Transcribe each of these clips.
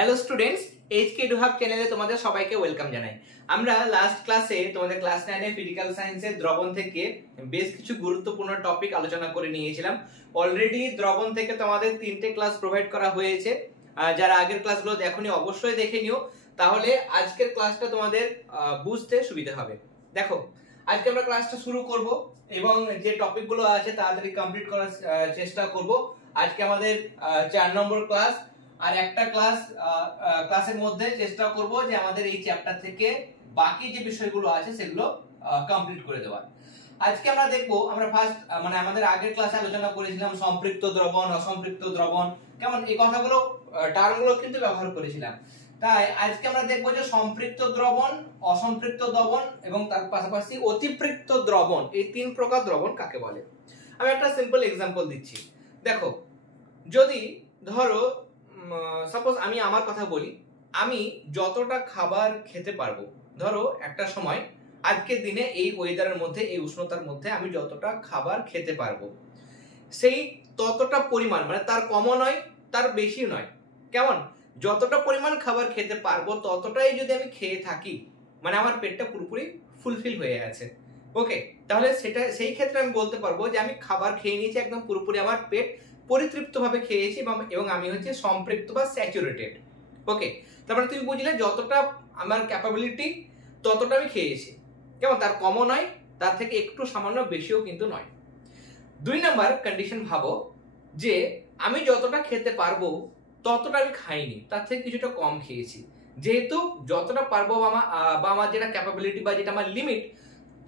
Hello students, HK ডুহাব চ্যানেলে তোমাদের সবাইকে ওয়েলকাম জানাই। আমরা লাস্ট ক্লাসে তোমাদের ক্লাস 9 এর ফিজিক্যাল সায়েন্সের দ্রবণ থেকে বেশ কিছু গুরুত্বপূর্ণ টপিক আলোচনা করে নিয়েছিলাম। অলরেডি দ্রবণ থেকে তোমাদের 3টে ক্লাস প্রোভাইড করা হয়েছে। যারা আগের ক্লাসগুলো দেখোনি অবশ্যই দেখে নিও, তাহলে আজকের ক্লাসটা তোমাদের বুঝতে সুবিধা হবে। দেখো, আজকে আমরা ক্লাসটা শুরু করব এবং যে টপিকগুলো আছে তাড়াতাড়ি কমপ্লিট করার চেষ্টা করব। আজকে আমাদের 4 নম্বর ক্লাস, আর একটা ক্লাসের মধ্যে চেষ্টা করব যে আমাদের এই চ্যাপ্টার থেকে বাকি যে বিষয়গুলো আছে সেগুলো কমপ্লিট করে দেওয়া। আজকে আমরা দেখব, আমরা ফার্স্ট আমাদের আগের ক্লাসে আলোচনা করেছিলাম সম্পৃক্ত দ্রবণ, অসম্পৃক্ত দ্রবণ, কেমন এই কথাগুলো টার্মগুলো কিন্তু ব্যবহার করেছিলাম। তাই আজকে আমরা দেখব যে সম্পৃক্ত দ্রবণ, অসম্পৃক্ত দ্রবণ এবং তার পাশাপাশি অতিপৃক্ত দ্রবণ, এই 3 প্রকার দ্রবণ কাকে বলে। আমি একটা সিম্পল এক্সাম্পল দিচ্ছি। দেখো, যদি ধরো সাপোজ আমি আমার কথা বলি, আমি যতটা খাবার খেতে পারবো, ধরো একটা সময় আজকের দিনে এই ওয়েদারের মধ্যে, এই উষ্ণতার মধ্যে আমি যতটা খাবার খেতে পারবো, সেই ততটা পরিমাণ, মানে তার কমও নয় তার বেশি নয়, কেমন যতটা পরিমাণ খাবার খেতে পারবো ততটাই যদি আমি খেয়ে থাকি, মানে আমার পেটটা পুরোপুরি ফুলফিল হয়ে আছে। ওকে, তাহলে সেই ক্ষেত্রে আমি বলতে পারবো যে আমি খাবার খেয়ে নিয়েছি, একদম পুরোপুরি আমার পেট পরিতৃপ্ত ভাবে খেয়েছি এবং আমি হচ্ছে সম্পৃক্ত বা স্যাচুরেটেড। ওকে, তারপরে তুমি বুঝলে যতটা আমার ক্যাপাবিলিটি ততটা আমি খেয়েছি, কেমন তার কমও নয় তার থেকে একটু সামান্য বেশিও কিন্তু নয়। 2 নাম্বার কন্ডিশন ভাবো যে আমি যতটা খেতে পারবো ততটা আমি খাইনি, তার থেকে কিছুটা কম খেয়েছি। যেহেতু যতটা পারবো বা আমার যেটা ক্যাপাবিলিটি বা যেটা আমার লিমিট,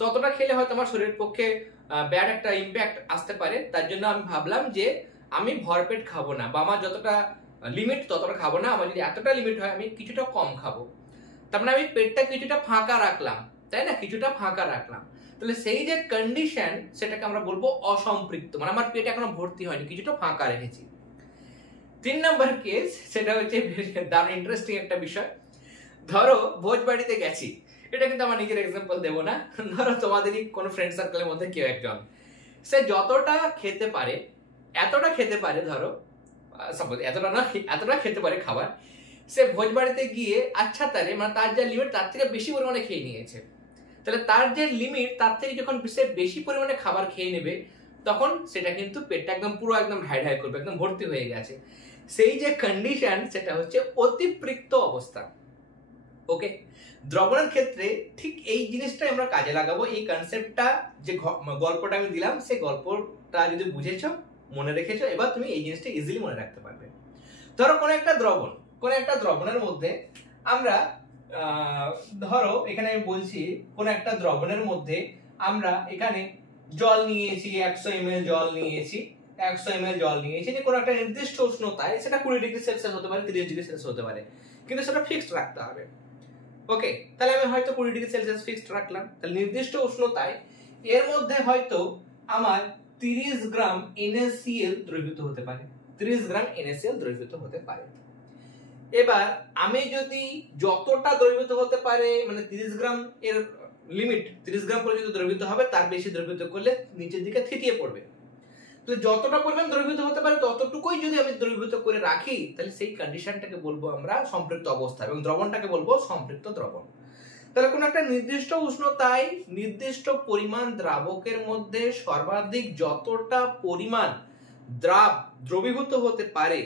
ততটা খেলে হয়তো আমার শরীরের পক্ষে ব্যাড একটা ইম্প্যাক্ট আসতে পারে। তার জন্য আমি ভাবলাম যে আমি ভরপেট খাবো না, বা আমার যতটা লিমিট ততটা খাবো না, আমার যদি এতটা লিমিট হয় আমি কিছুটা কম খাবো। তার মানে আমি পেটটা কিছুটা ফাঁকা রাখলাম, তাই না, কিছুটা ফাঁকা রাখলাম। তাহলে সেই যে কন্ডিশন সেটাকে আমরা বলবো অসম্পৃক্ত, মানে আমার পেট এখনো ভর্তি হয়নি, কিছুটা ফাঁকা রেখেছি। 3 নাম্বার কেস, সেটা হচ্ছে দারুণ ইন্টারেস্টিং একটা বিষয়। ধরো ভোজ বাড়িতে গেছি, এটা কিন্তু আমার নিজের এক্সাম্পল দেবো না, ধরো তোমাদেরই কোনো ফ্রেন্ড সার্কেলের মধ্যে কেউ একজন, সে যতটা খেতে পারে এতটা খেতে পারে, ধরো সাপোজ এতটা খেতে পারে খাবার, সে ভোজ বাড়িতে গিয়ে আচ্ছা তারে মানে তার যে লিমিট তার থেকে বেশি পরিমাণে খেয়ে নিয়েছে। তাহলে তার যে লিমিট তার থেকে যখন সে বেশি পরিমাণে খাবার খেয়ে নেবে, তখন সেটা কিন্তু পেটটা একদম পুরো একদম ঢাই ঢাই করবে, একদম ভর্তি হয়ে গেছে। সেই যে কন্ডিশন সেটা হচ্ছে অতিপৃক্ত অবস্থা। ওকে, দ্রবণের ক্ষেত্রে ঠিক এই জিনিসটাই আমরা কাজে লাগাবো। এই কনসেপ্টটা, যে গল্পটা আমি দিলাম, সেই গল্পটা যদি বুঝেছো, মনে রেখেছো, এবার তুমি এই জিনিসটা ইজিলি মনে রাখতে পারবে। ধরো কোনো একটা দ্রবণের মধ্যে আমরা ধরো এখানে আমি বলছি কোন একটা দ্রবণের মধ্যে আমরা এখানে জল নিয়েছি, 100 ml জল নিয়েছি, 100 ml জল নিয়েছি, যে কোনো একটা নির্দিষ্ট উষ্ণতায়, সেটা 20 ডিগ্রি সেলসিয়াস হতে পারে, 30 ডিগ্রি সেলসিয়াস হতে পারে, কিন্তু সেটা ফিক্সড রাখতে হবে। ওকে, তাহলে আমি হয়তো 20 ডিগ্রি সেলসিয়াস ফিক্সড রাখলাম। তাহলে নির্দিষ্ট উষ্ণতায় এর মধ্যে হয়তো আমার 30 গ্রাম NaCl দ্রবীভূত হতে পারে, 30 গ্রাম NaCl দ্রবীভূত হতে পারে। এবার আমি যদি যতটা দ্রবীভূত হতে পারে, মানে 30 গ্রাম এর লিমিট, 30 গ্রাম পর্যন্ত দ্রবীভূত হবে, তার বেশি দ্রবীভূত করলে নিচের দিকে থিতিয়ে পড়বে। তো যতটা পরিমাণ দ্রবীভূত হতে পারে ততটুকুই যদি আমি দ্রবীভূত করে রাখি, তাহলে সেই কন্ডিশনটাকে বলবো আমরা সম্পৃক্ত অবস্থা, এবং দ্রবণটাকে বলবো সম্পৃক্ত দ্রবণ। তাহলে কোন একটা নির্দিষ্ট উষ্ণতায় নির্দিষ্ট পরিমাণ দ্রাবকের মধ্যে সর্বাধিক যতটা পরিমাণ দ্রবীভূত হতে পারে,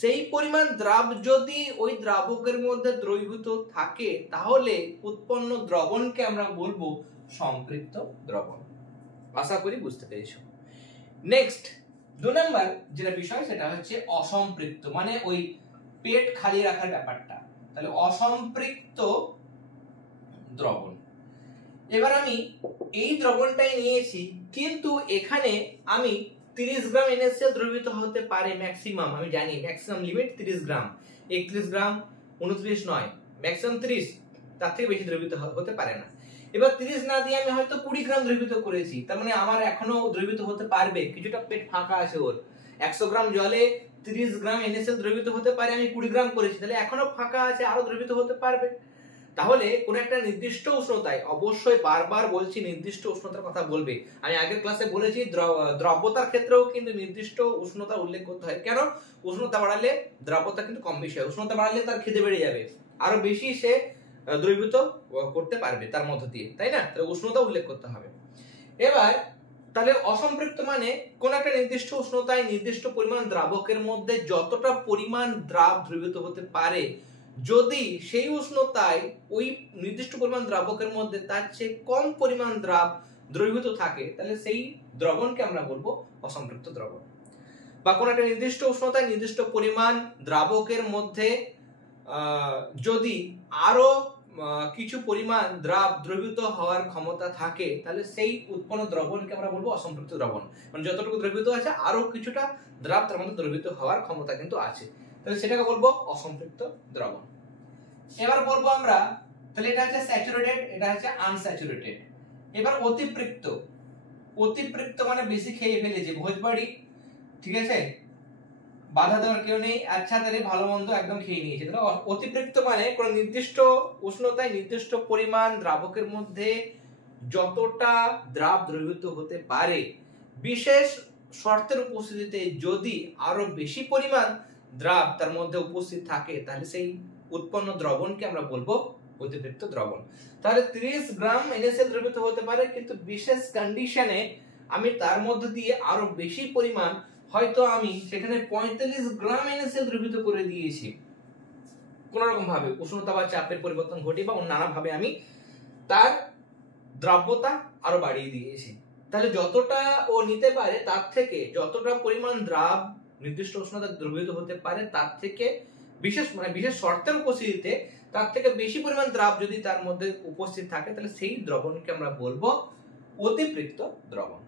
সেই পরিমাণ দ্রাব যদি ওই দ্রাবকের মধ্যে দ্রবীভূত থাকে, তাহলে উৎপন্ন দ্রবণকে আমরা বলবো সম্পৃক্ত দ্রবণ। আশা করি বুঝতে পেরেছো। নেক্সট 2 নাম্বার যেটা বিষয়, সেটা হচ্ছে অসম্পৃক্ত, মানে ওই পেট খালি রাখার ব্যাপারটা। তাহলে অসম্পৃক্ত দ্রবণ, এবার আমি এই দ্রবণটাই নিয়েছি, কিন্তু এখানে আমি 30 গ্রাম NaCl দ্রবীভূত হতে পারে ম্যাক্সিমাম, আমি জানি ম্যাক্সিমাম লিমিট 30 গ্রাম, 31 গ্রাম, 29 নয়, ম্যাক্সিমাম 30, তার থেকে বেশি দ্রবীভূত হতে পারে না। এবার 30 না দিয়ে আমি হয়তো 20 গ্রাম দ্রবীভূত করেছি, তার মানে আমার এখনো দ্রবীভূত হতে পারবে, কিছুটা পেট ফাঁকা আছে ওর। 100 গ্রাম জলে 30 গ্রাম NaCl দ্রবীভূত হতে পারে, আমি 20 গ্রাম করেছি, তাহলে এখনো ফাঁকা আছে, আরো দ্রবীভূত হতে পারবে। তাহলে কোন একটা নির্দিষ্ট উষ্ণতায়, অবশ্যই বারবার বলছি নির্দিষ্ট উষ্ণতার কথা বলবে। আমি আগের ক্লাসে বলেছি দ্রব্যতার ক্ষেত্রেও কিন্তু নির্দিষ্ট উষ্ণতা উল্লেখ করতে হয়। কেন? উষ্ণতা বাড়ালে দ্রব্যতা কিন্তু কম বেশি হয়। উষ্ণতা বাড়ালে তার খিদে বেড়ে যাবে, আরো বেশি সে দ্রবীভূত করতে পারবে তার মধ্য দিয়ে, তাই না? তাহলে উষ্ণতা উল্লেখ করতে হবে। এবার তাহলে অসম্পৃক্ত মানে কোন একটা নির্দিষ্ট উষ্ণতায় নির্দিষ্ট পরিমাণ দ্রাবকের মধ্যে যতটা পরিমাণ দ্রাব দ্রবীভূত হতে পারে, যদি সেই উষ্ণতায় ওই নির্দিষ্ট পরিমাণ দ্রাবকের মধ্যে তার চেয়ে কম পরিমাণ দ্রাব দ্রবীভূত থাকে, তাহলে সেই দ্রবণকে আমরা বলবো অসম্পৃক্ত দ্রবণ। বা কোন একটা নির্দিষ্ট উষ্ণতায় নির্দিষ্ট পরিমাণ দ্রাবকের মধ্যে যদি আরো কিছু পরিমাণ দ্রাব দ্রবীভূত হওয়ার ক্ষমতা থাকে, তাহলে সেই উৎপন্ন দ্রবণকে আমরা বলবো অসম্পৃক্ত দ্রবণ। মানে যতটুকু দ্রবীভূত আছে আরো কিছুটা দ্রাব তার মধ্যে দ্রবীভূত হওয়ার ক্ষমতা কিন্তু আছে, তাহলে সেটাকে বলবো অসম্পৃক্ত দ্রবণ। এবার বলবো আমরা, তাহলে এটা হচ্ছে স্যাচুরেটেড, এটা হচ্ছে আনস্যাচুরেটেড। এবার অতিপৃক্ত। অতিপৃক্ত মানে বেশি খেয়ে ফেলেছে, ভোজবাড়ি, ঠিক আছে, বাধা দেওয়ার কেউ নেই, আচ্ছা তাহলে ভালো মন্দ একদম খেয়ে নিয়েছে। তাহলে অতিপৃক্ত মানে কোন নির্দিষ্ট উষ্ণতায় নির্দিষ্ট পরিমাণ দ্রাবকের মধ্যে যতটা দ্রাব দ্রবীভূত হতে পারে, বিশেষ শর্তের উপস্থিতিতে যদি আরো বেশি পরিমাণ দ্রাব তার মধ্যে উপস্থিত থাকে, তাহলে সেই উৎপন্ন দ্রবণকে আমরা বলবো অতিপৃক্ত দ্রবণ। তাহলে 30 গ্রাম NaCl দ্রবীভূত হতে পারে, কিন্তু বিশেষ কন্ডিশনে আমি তার মধ্যে দিয়ে আরো বেশি পরিমাণ, হয়তো আমি সেখানে 45 গ্রাম NaCl দ্রবীভূত করে দিয়েছি, কোন রকম ভাবে উষ্ণতা বা চাপের পরিবর্তন ঘটিয়ে বা নানা ভাবে আমি তার দ্রাব্যতা আরো বাড়িয়ে দিয়েছি। তাহলে যতটা ও নিতে পারে তার থেকে, যতটা পরিমাণ দ্রাব নির্দিষ্ট উষ্ণতায় দ্রবীভূত হতে পারে তার থেকে বিশেষ শর্তের উপস্থিতিতে তার থেকে বেশি পরিমাণ দ্রাব যদি তার মধ্যে উপস্থিত থাকে, তাহলে সেই দ্রবণকে আমরা বলবো অতিপৃক্ত দ্রবণ।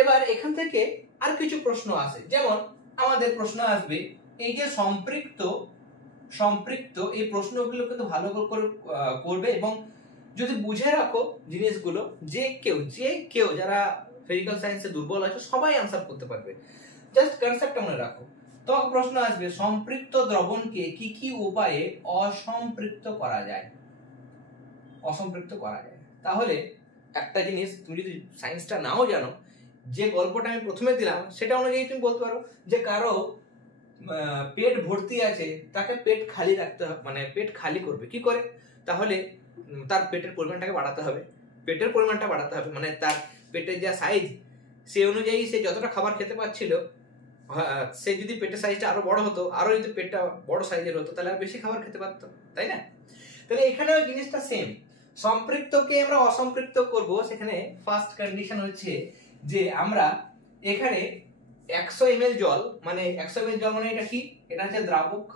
এবার এখান থেকে আর কিছু প্রশ্ন আসে, যেমন আমাদের প্রশ্ন আসবে এই যে সম্পৃক্ত এই প্রশ্নগুলো কিন্তু ভালো করে করবে, এবং যদি বুঝে রাখো জিনিসগুলো, যে কেউ যারা ফিজিক্যাল সায়েন্সে দুর্বল আছে সবাই আনসার করতে পারবে, জাস্ট কনসেপ্টটা মনে রাখো। তো প্রশ্ন আসবে সম্পৃক্ত দ্রবণকে কি কি উপায়ে অসম্পৃক্ত করা যায়। তাহলে একটা জিনিস, তুমি যদি সায়েন্সটা নাও জানো, যে গল্পটা আমি প্রথমে দিলাম সেটা অনুযায়ী তুমি বলতে পারো যে কারো পেট ভর্তি আছে, তাকে পেট খালি রাখতে হবে, মানে পেট খালি করবে কি করে, তাহলে তার পেটের পরিমাণটাকে বাড়াতে হবে, মানে তার পেটের যা সাইজ সেই অনুযায়ী সে যতটা খাবার খেতে পাচ্ছিল, সে যদি পেটের সাইজটা আরো বড় হতো, আরো যদি পেটটা বড় সাইজের হতো, তাহলে আর বেশি খাবার খেতে পারতো, তাই না? তাহলে এখানেও জিনিসটা সেম, সম্পৃক্তকে আমরা অসম্পৃক্ত করব, সেখানে ফার্স্ট কন্ডিশন হচ্ছে যে আমরা এখানে 100 ml জল, মানে 100 ml জল মানে এটা কি, এটা হচ্ছে দ্রাবক,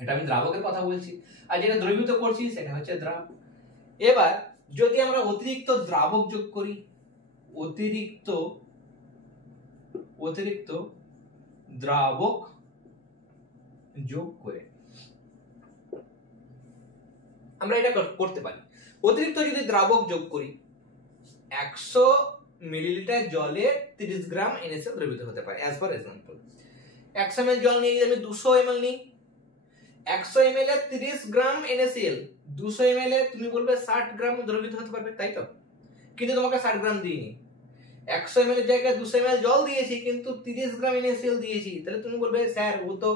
এটা আমি দ্রাবকের কথা বলছি, আর যেটা দ্রবীভূত করছি সেটা হচ্ছে দ্রাব। এবার যদি আমরা অতিরিক্ত দ্রাবক যোগ করি, অতিরিক্ত দ্রাবক যোগ করে আমরা এটা করতে পারি। অতিরিক্ত যদি দ্রাবক যোগ করি, 100 মিলিলিটার জলে 30 গ্রাম NaCl দ্রবীভূত হতে পারে, অ্যাজ পার এক্সাম্পল। 100 ml জল নিয়ে যদি আমি 200 ml নিই, 100 ml এ 30 গ্রাম NaCl, 200 ml এ তুমি বলবে 60 গ্রাম দ্রবীভূত হতে পারবে, তাই তো? কিন্তু তোমাকে 60 গ্রাম দিইনি, 100 ml এর জায়গায় 200 ml জল দিয়েছি, কিন্তু 30 গ্রাম NaCl দিয়েছি, তাহলে তুমি বলবে স্যার ও তো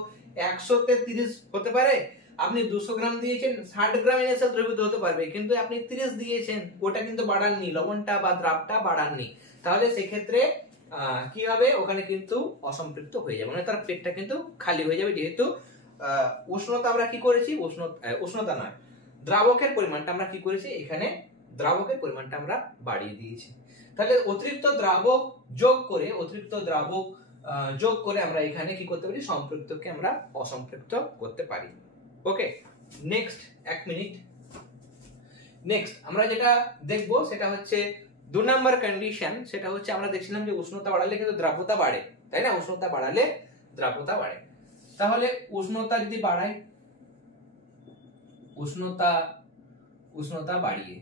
100 তে 30 হতে পারে, আপনি 200 গ্রাম দিয়েছেন, 60 গ্রাম NaCl দ্রবীভূত হতে পারবে, কিন্তু আপনি 30 দিয়েছেন, ওটা কিন্তু বাড়াননি, লবণটা বা দ্রাবটা বাড়াননি, তাহলে সেক্ষেত্রে কি হবে, ওখানে কিন্তু অসম্পৃক্ত হয়ে যাবে, মানে তার পেটটা কিন্তু খালি হয়ে যাবে, যেহেতু উষ্ণতা আমরা কি করেছি, উষ্ণতা নয়, দ্রাবকের পরিমাণটা আমরা কি করেছি, এখানে দ্রাবকের পরিমাণটা আমরা বাড়িয়ে দিয়েছি। তাহলে অতিরিক্ত দ্রাবক যোগ করে আমরা এখানে কি করতে পারি, সম্পৃক্তকে আমরা অসম্পৃক্ত করতে পারি। ওকে, নেক্সট, এক মিনিট, নেক্সট আমরা যেটা দেখবো সেটা হচ্ছে 2 নাম্বার কন্ডিশন, সেটা হচ্ছে আমরা দেখছিলাম যে উষ্ণতা বাড়ালে কিন্তু দ্রাব্যতা বাড়ে, তাই না? উষ্ণতা বাড়ালে দ্রাব্যতা বাড়ে, তাহলে উষ্ণতা যদি বাড়াই, উষ্ণতা বাড়িয়ে,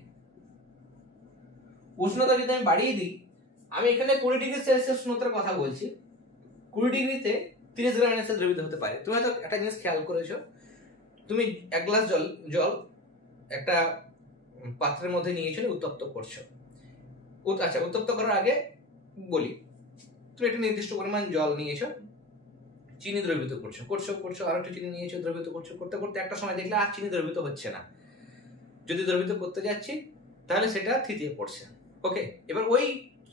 উষ্ণতা যদি আমি বাড়িয়ে দিই, আমি এখানে 20 ডিগ্রি সেলসিয়াস উষ্ণতার কথা বলছি, 20 ডিগ্রিতে 30 গ্রাম NaCl দ্রবীভূত হতে পারে। তুমি হয়তো একটা জিনিস খেয়াল করেছো, তুমি 1 গ্লাস জল একটা পাত্রের মধ্যে নিয়েছো, উত্তপ্ত করছো। আচ্ছা, উত্তপ্ত করার আগে বলি, তুমি একটা নির্দিষ্ট পরিমাণ জল নিয়েছো, চিনি দ্রবীভূত করছো, আর একটু চিনি নিয়েছো, দ্রবীভূত করতে করতে একটা সময় দেখলে আর চিনি দ্রবীভূত হচ্ছে না। যদি দ্রবীভূত করতে যাচ্ছি তাহলে সেটা থিতিয়ে পড়ছে। ওকে, এবার ওই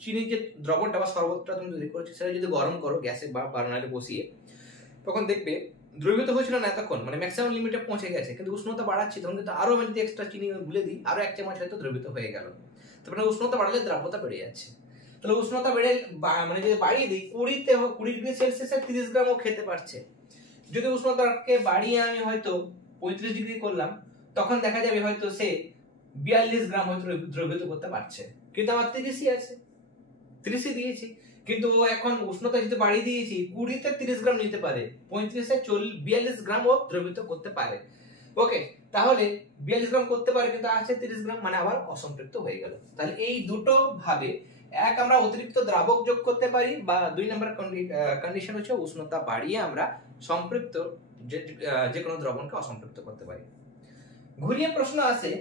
চিনির যে দ্রবণটা বা শরবতটা তুমি তৈরি করেছো সেটা যদি গরম করো গ্যাসে বা বার্নারে বসিয়ে, তখন দেখবে দ্রবীভূত হয়েছিল না এতক্ষণ, মানে ম্যাক্সিমাম লিমিটে পৌঁছে গেছে, কিন্তু উষ্ণতা বাড়াচ্ছি তখন কিন্তু আরো আমি যদি এক্সট্রা চিনি গুলে দিই আরো 1 চামচ হয়তো দ্রবীভূত হয়ে গেল। তারপরে উষ্ণতা বাড়লে দ্রাব্যতা বেড়ে যাচ্ছে। তাহলে উষ্ণতা বেড়ে মানে যদি বাড়িয়ে দিই 20 ডিগ্রি সেলসিয়াসে 30 গ্রামও খেতে পারছে। যদি উষ্ণতাকে বাড়িয়ে আমি হয়তো 35 ডিগ্রি করলাম, তখন দেখা যাবে হয়তো সে 42 গ্রাম হয়তো দ্রবীভূত করতে পারছে, কিন্তু আমার 30ই আছে, 30ই দিয়েছি। কিন্তু ও এখন উষ্ণতা যদি বাড়িয়ে দিয়েছি 20-তে 30 গ্রাম নিতে পারে, 35-এ 42 গ্রাম ও দ্রবীভূত করতে পারে। ওকে, তাহলে 42 গ্রাম করতে পারে কিন্তু আছে 30 গ্রাম, মানে আবার অসম্পৃক্ত হয়ে গেল। তাহলে এই দুটো ভাবে, এক আমরা অতিরিক্ত দ্রাবক যোগ করতে পারি, বা 2 নম্বর কন্ডিশন হচ্ছে উষ্ণতা বাড়িয়ে আমরা সম্পৃক্ত যে কোনো দ্রবণকে অসম্পৃক্ত করতে পারি। ঘুরিয়ে প্রশ্ন আসে,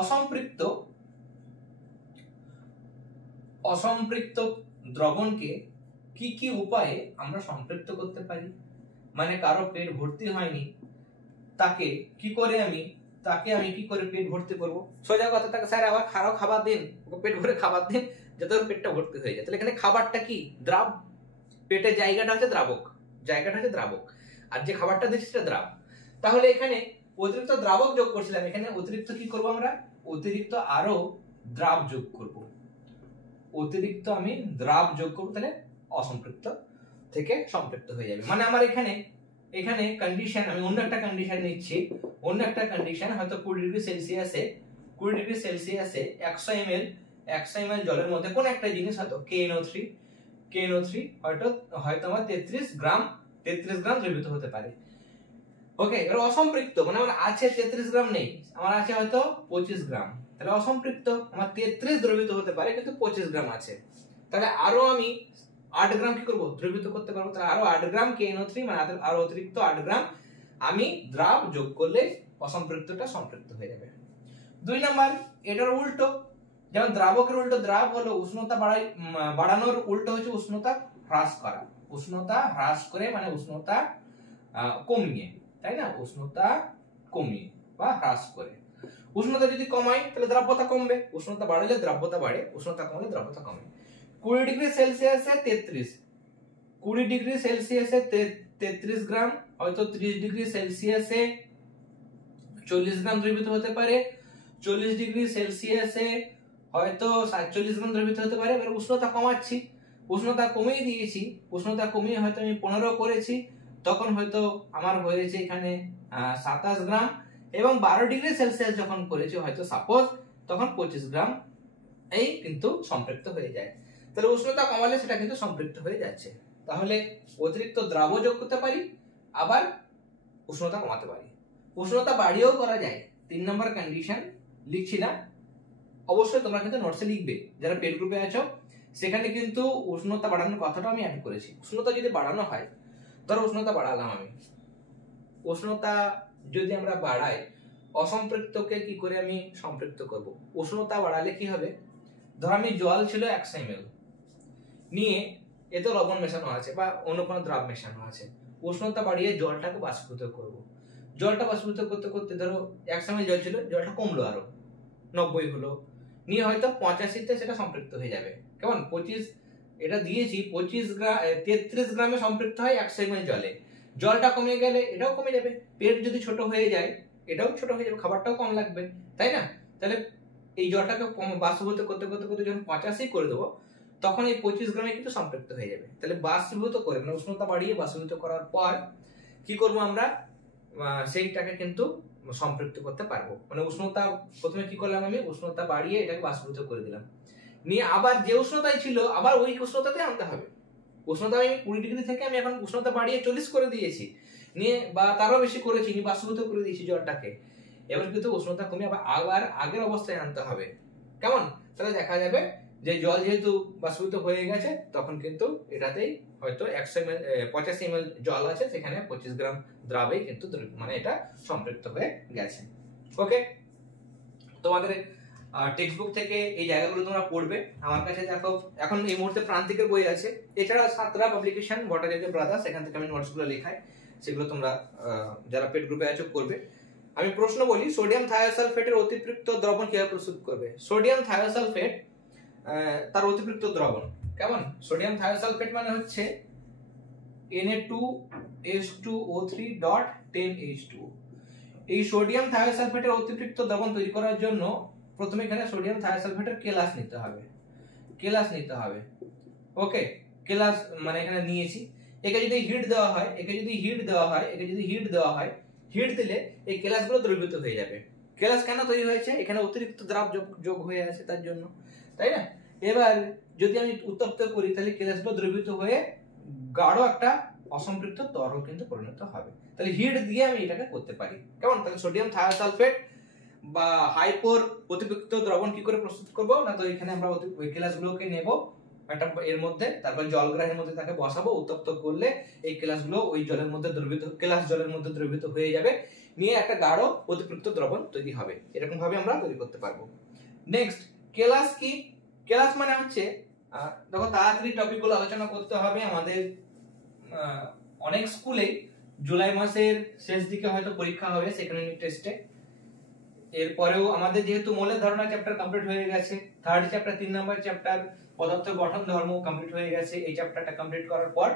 অসম্পৃক্ত দ্রবণকে কি কি উপায়ে আমরা সম্পৃক্ত করতে পারি। মানে কারো পেট ভর্তি হয়নি, তাকে আমি কি করে পেট ভর্তি করব? সোজা কথা, তাকে স্যার আবার খাবার দিন, ওকে পেট ভরে খাবার দিন যাতে ওর পেটটা ভর্তি হয়ে যায়। তাহলে এখানে খাবারটা কি? দ্রাব। পেটের জায়গাটা হচ্ছে দ্রাবক, আর যে খাবারটা দিচ্ছি সেটা দ্রাব। তাহলে এখানে অতিরিক্ত দ্রাবক যোগ করছিলাম, এখানে অতিরিক্ত কি করব আমরা? অতিরিক্ত আরো দ্রাব যোগ করব। অতিরিক্ত আমি দ্রাব যোগ করব, তাহলে অসম্পৃক্ত থেকে সম্পৃক্ত হয়ে যাবে। মানে আমার এখানে কন্ডিশন, আমি অন্য একটা কন্ডিশন নিচ্ছি, অন্য একটা কন্ডিশন হয়তো 20 ডিগ্রি সেলসিয়াসে 100 ml জলের মধ্যে কোন একটা জিনিস হয়তো KNO3 হয়তো আমার 33 গ্রাম দ্রবীভূত হতে পারে। ওকে, এর অসম্পৃক্ত মানে আমার আছে 33 গ্রাম নেই, আমার আছে হয়তো 25 গ্রাম, তাহলে অসম্পৃক্ত আমার 33 দ্রবীভূত হতে পারে কিন্তু 25 গ্রাম আছে। তাহলে আরো আমি 8 গ্রাম কি করব? দ্রবীভূত করতে পারবো। তাহলে আরো 8 গ্রাম KNO3 মানে আরো অতিরিক্ত 8 গ্রাম আমি দ্রাব যোগ করলে অসম্পৃক্তটা সম্পৃক্ত হয়ে যাবে। 2 নাম্বার, এটার উল্টো, যেমন দ্রাবকের উল্টো দ্রাব হলো উষ্ণতা বাড়ানোর উল্টো হচ্ছে উষ্ণতা হ্রাস করা। উষ্ণতা হ্রাস করে মানে উষ্ণতা কমিয়ে, তাই না? উষ্ণতা কমিয়ে বা হ্রাস করে। উষ্ণতা যদি কমাই তাহলে দ্রাব্যতা কমবে, উষ্ণতা বাড়লে দ্রাব্যতা বাড়ে, উষ্ণতা কমলে দ্রাব্যতা কমে। 20 ডিগ্রি সেলসিয়াসে 33 গ্রাম, হয়তো 30 ডিগ্রি সেলসিয়াসে 40 গ্রাম দ্রবীভূত হতে পারে, 40 ডিগ্রি সেলসিয়াসে হয়তো 47 গ্রাম দ্রবীভূত হতে পারে। এবার উষ্ণতা কমাচ্ছি, উষ্ণতা কমিয়ে দিয়েছি, উষ্ণতা কমিয়ে হয়তো আমি 15 করেছি, তখন হয়তো আমার হয়েছে এখানে 27 গ্রাম, এবং 12 ডিগ্রি সেলসিয়াস যখন করেছি হয়তো সাপোজ, তখন 25 গ্রাম এই কিন্তু সম্পৃক্ত হয়ে যায়। তাহলে উষ্ণতা কমালে সেটা কিন্তু সম্পৃক্ত হয়ে যাচ্ছে। তাহলে অতিরিক্ত দ্রাব যোগ করতে পারি, আবার উষ্ণতা কমাতে পারি, উষ্ণতা বাড়িয়েও করা যায়। 3 নম্বর কন্ডিশন লিখছি না, অবশ্যই তোমরা কিন্তু নোটসে লিখবে যারা পেড গ্রুপে আছো, সেখানে কিন্তু উষ্ণতা বাড়ানোর কথাটা আমি অ্যাড করেছি। উষ্ণতা যদি বাড়ানো হয়, ধরো উষ্ণতা বাড়ালাম আমি, উষ্ণতা যদি আমরা বাড়াই, অসম্পৃক্তকে কি করে আমি সম্পৃক্ত করব? উষ্ণতা বাড়ালে কি হবে? ধর আমি জল ছিল 100 ml নিয়ে, এতে লবণ মেশানো আছে বা অন্য কোনো দ্রাব মেশানো আছে, উষ্ণতা বাড়িয়ে জলটাকে বাষ্পীভূত করব। জলটা বাষ্পীভূত করতে করতে ধরো 100 ml জল ছিল, জলটা কমলো আরো 90 হলো, নিয়ে হয়তো 85-তে সেটা সম্পৃক্ত হয়ে যাবে। কেমন? 25 এটা দিয়েছি, 33 গ্রামে সম্পৃক্ত হয় 100 ml জলে। জলটা কমে গেলে এটাও কমে যাবে, পেট যদি ছোট হয়ে যায় এটাও ছোট হয়ে যাবে, খাবারটাও কম লাগবে, তাই না? তাহলে এই জলটাকে বাষ্পীভূত করতে করতে করতে যখন 85 করে দেবো, তখন এই 25 গ্রামে কিন্তু সম্পৃক্ত হয়ে যাবে। তাহলে বাষ্পীভূত করে মানে উষ্ণতা বাড়িয়ে বাষ্পীভূত করার পর কি করব আমরা? সেইটাকে কিন্তু সম্পৃক্ত করতে পারবো। মানে উষ্ণতা প্রথমে কি করলাম, আমি উষ্ণতা বাড়িয়ে এটাকে বাষ্পীভূত করে দিলাম, নিয়ে আবার যে উষ্ণতায় ছিল আবার ওই উষ্ণতাতে আনতে হবে। উষ্ণতা আমি 20 ডিগ্রি থেকে আমি এখন উষ্ণতা বাড়িয়ে 40 করে দিয়েছি, নিয়ে বা তারও বেশি করেছি, নিয়ে বাষ্পীভূত করে দিয়েছি জলটাকে। এবার কিন্তু উষ্ণতা কমিয়ে আবার আগের অবস্থায় আনতে হবে। কেমন? তাহলে দেখা যাবে যে জল যেহেতু বাষ্পীভূত হয়ে গেছে, তখন কিন্তু এটাতেই হয়তো 85 ml জল আছে, সেখানে 25 গ্রাম দ্রাবেই কিন্তু মানে এটা সম্পৃক্ত হয়ে গেছে। ওকে, তোমাদের টেক্সট বুক থেকে এই জায়গাগুলো তোমরা পড়বে। আমার কাছে দেখো এখন এই মুহূর্তে প্রান্তিকের বই আছে, এছাড়া সাতরা পাবলিকেশন ভট্টাচার্য ব্রাদার্স, এখান থেকে আমি নোটসগুলো লেখাই, সেগুলো তোমরা যারা পেড গ্রুপে আছো করবে। আমি প্রশ্ন বলি, সোডিয়াম থায়োসালফেটের অতিরিক্ত দ্রবণ কিভাবে প্রস্তুত করবে? সোডিয়াম থায়োসালফেট তার অতিরিক্ত দ্রবণ কেমন? সোডিয়াম থায়োসালফেট মানে হচ্ছে Na2H2O3.10H2। এই সোডিয়াম থায়োসালফেটের অতিরিক্ত দ্রবণ তৈরি করার জন্য প্রথমে এখানে সোডিয়াম থায়োসালফেটের কেলাস নিতে হবে। ওকে, কেলাস মানে এখানে নিয়েছি। একে যদি হিট দেওয়া হয়, হিট দিলে এই কেলাসগুলো দ্রবীভূত হয়ে যাবে। কেলাস কেন তৈরি হয়েছে? এখানে অতিরিক্ত দ্রাব যোগ হয়ে আছে তার জন্য, তাই না? এবার যদি আমি উত্তপ্ত করি তাহলে কেলাসগুলো দ্রবীভূত হয়ে গাঢ় একটা অসম্পৃক্ত তরল কিন্তু পরিণত হবে। তাহলে হিট দিয়ে আমি এটাকে করতে পারি, কেমন? তাহলে সোডিয়াম থায়োসালফেট বা হাইপোর অতিরিক্ত দ্রবণ কি করে প্রস্তুত করব না? তো এখানে আমরা ওই কেলাসগুলোকে নেব একটা এর মধ্যে, তারপর জলগ্রাহীর মধ্যে তাকে বসাবো, উত্তপ্ত করলে এই কেলাসগুলো ওই জলের মধ্যে জলের মধ্যে দ্রবীভূত হয়ে যাবে, নিয়ে একটা গাঢ় অতিরিক্ত দ্রবণ তৈরি হবে। এরকম ভাবে আমরা তৈরি করতে পারবো। নেক্সট, কেলাস কি? কেলাস মানে হচ্ছে, দেখো তাড়াতাড়ি টপিকগুলো আলোচনা করতে হবে। আমাদের অনেক স্কুলে জুলাই মাসের শেষ দিকে হয়তো পরীক্ষা হবে সেকেন্ড ইউনিট টেস্টে। এরপরেও আমাদের যেহেতু মৌলের ধারণা চ্যাপ্টার কমপ্লিট হয়ে গেছে, থার্ড চ্যাপ্টার 3 নম্বর চ্যাপ্টার পদার্থ গঠন ধর্ম কমপ্লিট হয়ে গেছে। এই চ্যাপ্টারটা কমপ্লিট করার পর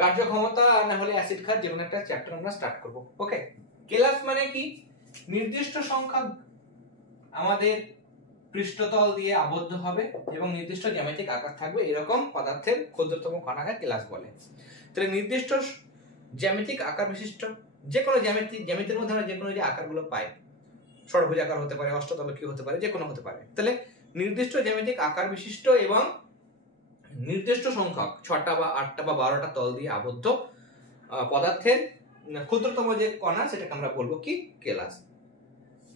কার্যক্ষমতা না হলে অ্যাসিড খাত যেকোনো একটা চ্যাপ্টার আমরা স্টার্ট করব। ওকে, কেলাস মানে কি? নির্দিষ্ট সংখ্যক আমাদের পৃষ্ঠতল দিয়ে আবদ্ধ হবে এবং নির্দিষ্ট জ্যামিতিক আকার থাকবে, এরকম পদার্থের ক্ষুদ্রতম কণাকে কেলাস বলে। তাহলে নির্দিষ্ট জ্যামিতিক আকার বিশিষ্ট যে কোনো জ্যামিতির মধ্যে আমরা যে কোনো যে আকারগুলো পাই, ষড়ভুজ আকার হতে পারে, অষ্টতলকীয় হতে পারে, যে কোনো হতে পারে। তাহলে নির্দিষ্ট জ্যামিতিক আকার বিশিষ্ট এবং নির্দিষ্ট সংখ্যক 6টা বা 8টা বা 12টা তল দিয়ে আবদ্ধ পদার্থের ক্ষুদ্রতম যে কণা সেটাকে আমরা বলবো কি? কেলাস।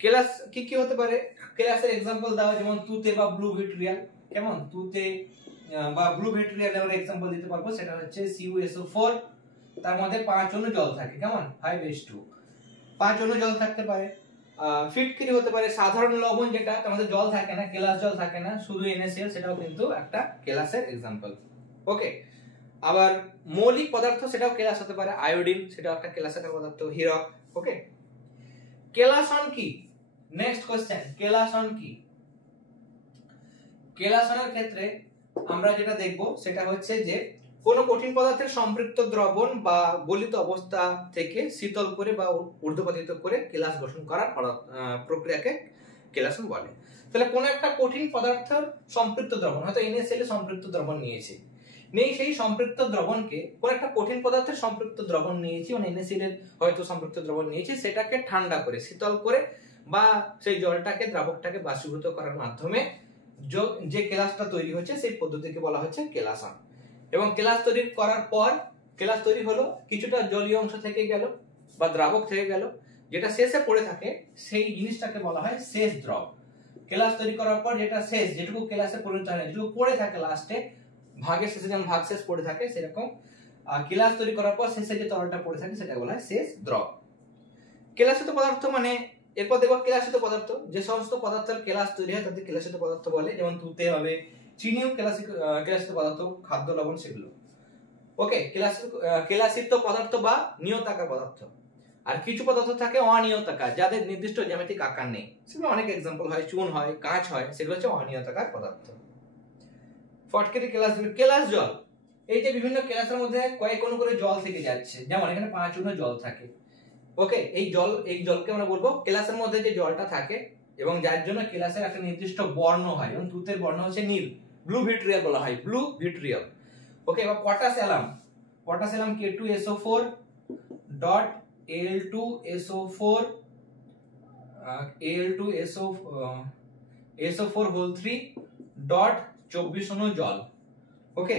কেলাস কি কি হতে পারে? কেলাসের এক্সাম্পল দাও, যেমন তুতে বা ব্লু ভিট্রিয়াল। কেমন? তুতে বা ব্লু ভিট্রিয়াল আমরা এক্সাম্পল দিতে পারবো, সেটা হচ্ছে CuSO4, তার মধ্যে 5 অণু জল থাকে, কেমন? 5H2, 5 অণু জল থাকতে পারে। ফিটকিরি হতে পারে সাধারণ লবণ, যেটা আমাদের জল থাকে না, কেলাস জল থাকে না, শুধু NaCl, সেটাও কিন্তু একটা কেলাসের এক্সাম্পল। ওকে, আবার মৌলিক পদার্থ সেটাও কেলাস হতে পারে, আয়োডিন সেটাও একটা কেলাসের পদার্থ, হীরক। ওকে, কেলাসন কি? নেক্সট কোশ্চেন, কেলাসন কি? কেলাসনের ক্ষেত্রে আমরা যেটা দেখব সেটা হচ্ছে যে কোন কঠিন পদার্থের সম্পৃক্ত দ্রবণ বা গলিত অবস্থা থেকে শীতল করে বা ঊর্ধ্বপাতিত করে কেলাস গঠন করার প্রক্রিয়াকে কেলাসন বলে। তাহলে কোন একটা কঠিন পদার্থের সম্পৃক্ত দ্রবণ, হয়তো NaCl সম্পৃক্ত দ্রবণ নিয়েছি, সেই সম্পৃক্ত দ্রবণকে, কোন একটা কঠিন পদার্থের সম্পৃক্ত দ্রবণ নিয়েছি, মানে NaCl এর হয়তো সম্পৃক্ত দ্রবণ নিয়েছি, সেটাকে ঠান্ডা করে, শীতল করে বা সেই জলটাকে, দ্রাবকটাকে বাষ্পীভূত করার মাধ্যমে যে কেলাসটা তৈরি হচ্ছে সেই পদ্ধতিকে বলা হচ্ছে কেলাসন। এবং কেলাস তৈরি করার পর, কেলাস তৈরি হলো, কিছুটা জলীয় অংশ থেকে গেল বা দ্রাবক থেকে গেল, যেটা শেষে পড়ে থাকে সেই জিনিসটাকে বলা হয় শেষ দ্রব। কেলাস তৈরি করার পর যেটা শেষ, যেটুকু কেলাসে পরিণত হয় না, যেটুকু পড়ে থাকে লাস্টে ভাগের শেষে, যেমন ভাগ শেষ পড়ে থাকে, সেরকম কেলাস তৈরি করার পর শেষে যে তরলটা পড়ে থাকে সেটাকে বলা হয় শেষ দ্রব। কেলাসিত পদার্থ মানে, এরপর দেখো কেলাসিত পদার্থ, যে সমস্ত পদার্থের কেলাস তৈরি হয় তাদের কেলাসিত পদার্থ বলে, যেমন তুতে হবে, চিনিও কেলাসিত পদার্থ, খাদ্য লবণ সেগুলো। ওকে, কেলাসিত পদার্থ বা নিয়তাকার পদার্থ। আর কিছু পদার্থ থাকে অনিয়তাকার, যাদের নির্দিষ্ট জ্যামিতিক আকার নেই, সেগুলো অনেক এক্সাম্পল হয়, চুন হয়, কাঁচ হয়, সেগুলো হচ্ছে অনিয়তাকার পদার্থ। ফটকিরি কেলাস জল, এই যে বিভিন্ন কেলাসের মধ্যে কয়েক অণু করে জল থেকে যাচ্ছে, যেমন এখানে 5 অণু জল থাকে। ওকে, এই জলকে আমরা বলবো কেলাসের মধ্যে যে জলটা থাকে এবং যার জন্য কেলাসের একটা নির্দিষ্ট বর্ণ হয়, এবং তুতের বর্ণ হচ্ছে নীল, ব্লু ভিট্রিয়াল বলা হয়, ব্লু ভিট্রিয়াল। ওকে, এবার potassium K2SO4 dot Al2SO4 whole 3 dot 24 অণু জল। ওকে,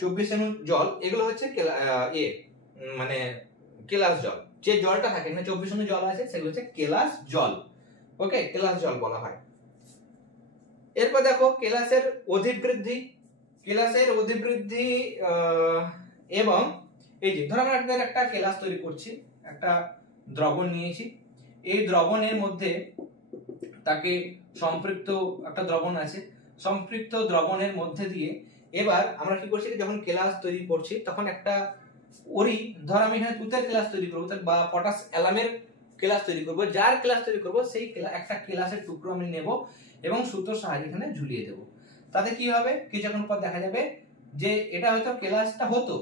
24 অণু জল, এগুলো হচ্ছে মানে কেলাস জল। যে জলটা থাকে না, 24 অণু জল আছে, সেগুলো হচ্ছে কেলাস জল। ওকে, কেলাস জল বলা হয়। এরপর দেখো কেলাসের অধিবৃদ্ধি, এবং এই যে ধরো আমরা একটা কেলাস তৈরি করছি, একটা দ্রবণ নিয়েছি, এই দ্রবণের মধ্যে তাকে সম্পৃক্ত একটা দ্রবণ আছে, সম্পৃক্ত দ্রবণের মধ্যে দিয়ে এবার আমরা কি করছি, যখন কেলাস তৈরি করছি তখন একটা ওরি, ধর আমি এখানে তুতের কেলাস তৈরি করবো বা পটাশ অ্যালামের কেলাস তৈরি করবো, যার কেলাস তৈরি করবো সেই একটা কেলাসের টুকরো আমি নেব এবং সুতোর সাহায্যে এখানে ঝুলিয়ে দেবো। তাতে কি হবে, কিছুক্ষণ পর দেখা যাবে যে এটা হয়তো কেলাসটা হতো,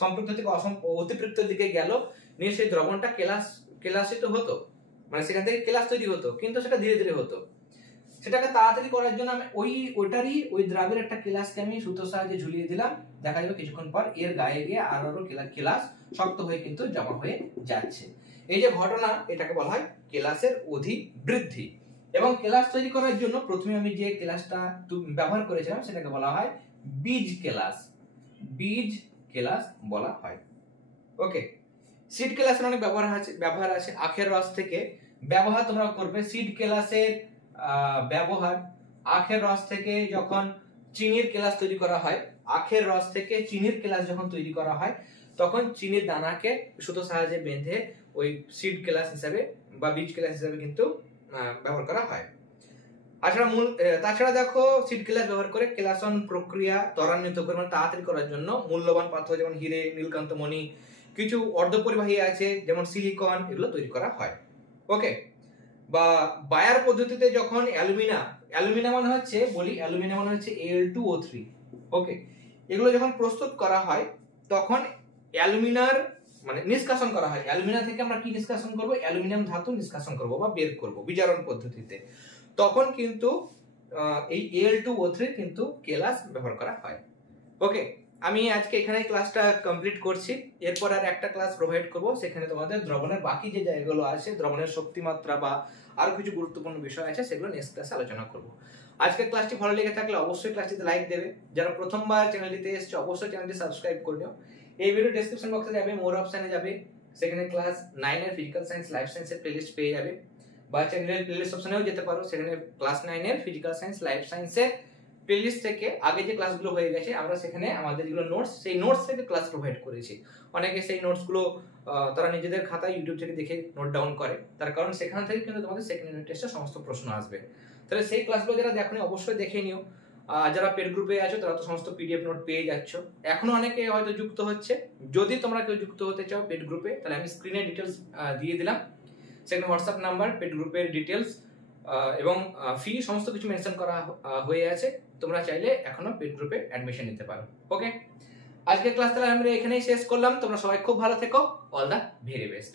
সম্পৃক্ত থেকে অতিপৃক্ত দিকে গেল, নিয়ে সেই দ্রবণটা কেলাসিত হতো, মানে সেখান থেকে কেলাস তৈরি হতো, কিন্তু সেটা ধীরে ধীরে হতো। সেটাকে তাড়াতাড়ি করার জন্য আমি ওই দ্রাবের একটা কেলাসকে আমি সুতোর সাহায্যে ঝুলিয়ে দিলাম। দেখা যাবে কিছুক্ষণ পর এর গায়ে গিয়ে আরো কেলাস শক্ত হয়ে কিন্তু জমা হয়ে যাচ্ছে। এই যে ঘটনা, এটাকে বলা হয় কেলাসের অধিবৃদ্ধি। এবং কেলাস তৈরি করার জন্য প্রথমে আমি যে কেলাসটা ব্যবহার করেছিলাম সেটাকে বলা হয় বীজ কেলাস। বীজ কেলাস বলা হয়। ওকে, সিড কেলাসের অনেক ব্যবহার আছে। আখের রস থেকে ব্যবহার তোমরা করবে। সিড কেলাসের ব্যবহার আখের রস থেকে যখন চিনির কেলাস তৈরি করা হয়, আখের রস থেকে চিনির কেলাস যখন তৈরি করা হয়, তখন চিনির দানাকে সুতোর সাহায্যে বেঁধে ওই সিড কেলাস হিসাবে বা বীজ কেলাস হিসাবে কিন্তু ব্যবহার করা হয়। তাছাড়া দেখো, সিড কেলাস ব্যবহার করে কেলাসন প্রক্রিয়া ত্বরান্বিত করে, মানে তাড়াতাড়ি করার জন্য মূল্যবান পাথর যেমন হিরে, নীলকান্ত মণি, কিছু অর্ধপরিবাহী আছে যেমন সিলিকন, এগুলো তৈরি করা হয়। ওকে, বা বায়ার পদ্ধতিতে যখন অ্যালুমিনা মানে হচ্ছে Al2O3, ওকে, এগুলো যখন প্রস্তুত করা হয় তখন অ্যালুমিনার মানে নিষ্কাশন করা হয়। অ্যালুমিনা থেকে আমরা কি নিষ্কাশন করব, অ্যালুমিনিয়াম ধাতু নিষ্কাশন করব বা বের করব বিজারণ পদ্ধতিতে। তখন কিন্তু এই Al2O3 কিন্তু কেলাস ব্যবহার করা হয়। ওকে, আমি আজকে এখানে ক্লাসটা কমপ্লিট করছি। এরপর আর একটা ক্লাস প্রোভাইড করব, সেখানে তোমাদের দ্রবণের বাকি যে জায়গাগুলো আছে, দ্রবণের শক্তিমাত্রা বা আরো কিছু গুরুত্বপূর্ণ বিষয় আছে, সেগুলো নেক্সট ক্লাসে আলোচনা করব। আজকের ক্লাসটি ভালো লেগে থাকলে অবশ্যই ক্লাসটিতে লাইক দেবে। যারা প্রথমবার চ্যানেলটিতে এসেছে অবশ্যই চ্যানেলটি সাবস্ক্রাইব করে নিও। এই ভিডিও ডেসক্রিপশন বক্সে যাবে, মোর অপশনে যাবে, সেখানে ক্লাস 9 এর ফিজিক্যাল সায়েন্স লাইফ সায়েন্সের প্লেলিস্ট পেয়ে যাবে। বা চ্যানেলের প্লেলিস্ট অপশনেও যেতে পারো, সেখানে ক্লাস 9 এর ফিজিক্যাল সায়েন্স লাইফ সায়েন্সের প্লেলিস্ট থেকে আগে যে ক্লাসগুলো হয়ে গেছে আমরা সেখানে আমাদের যেগুলো নোটস, সেই নোটস থেকে ক্লাস প্রোভাইড করেছি। অনেকে সেই নোটসগুলো তারা নিজেদের খাতায় ইউটিউব থেকে দেখে নোট ডাউন করে, তার কারণ সেখান থেকে কিন্তু তোমাদের সেকেন্ড ইউনিট টেস্টে সমস্ত প্রশ্ন আসবে। তাহলে সেই ক্লাসগুলো যারা দেখোনি অবশ্যই দেখে নিও। যারা পেড গ্রুপে আছো তারা তো সমস্ত পিডিএফ নোট পেয়ে যাচ্ছ। এখনো অনেকে হয়তো যুক্ত হচ্ছে, যদি তোমরা কেউ যুক্ত হতে চাও পেড গ্রুপে, তাহলে আমি স্ক্রিনে ডিটেলস দিয়ে দিলাম। সেখানে হোয়াটসঅ্যাপ নাম্বার, পেড গ্রুপের ডিটেলস এবং ফি সমস্ত কিছু মেনশন করা হয়ে আছে। তোমরা চাইলে এখনো পেড গ্রুপে অ্যাডমিশন নিতে পারো। ওকে, আজকের ক্লাস তাহলে আমরা এখানেই শেষ করলাম। তোমরা সবাই খুব ভালো থেকো। All the very best.